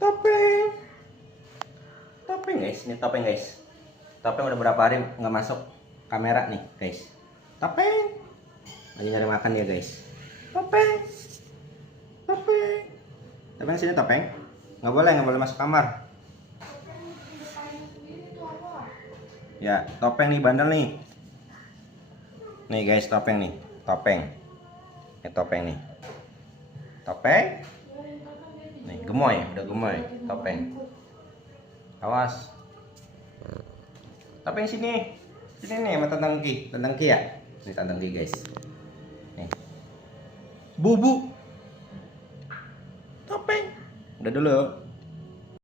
Topeng. Topeng guys, ini topeng guys. Topeng udah berapa hari nggak masuk kamera nih guys. Topeng. Lagi nyari makan dia guys. Topeng. Topeng. Topeng sini topeng. Nggak boleh masuk kamar. Ya, topeng nih bandel nih. Nih guys, topeng nih. Topeng. Topeng nih. Topeng. Nih, gemoy, udah gemoy, topeng. Awas. Topeng sini. Sini nih sama Tantang Ki. Tantang Ki ya? Ini Tantang Ki guys. Nih. Bubu. Topeng. Udah dulu.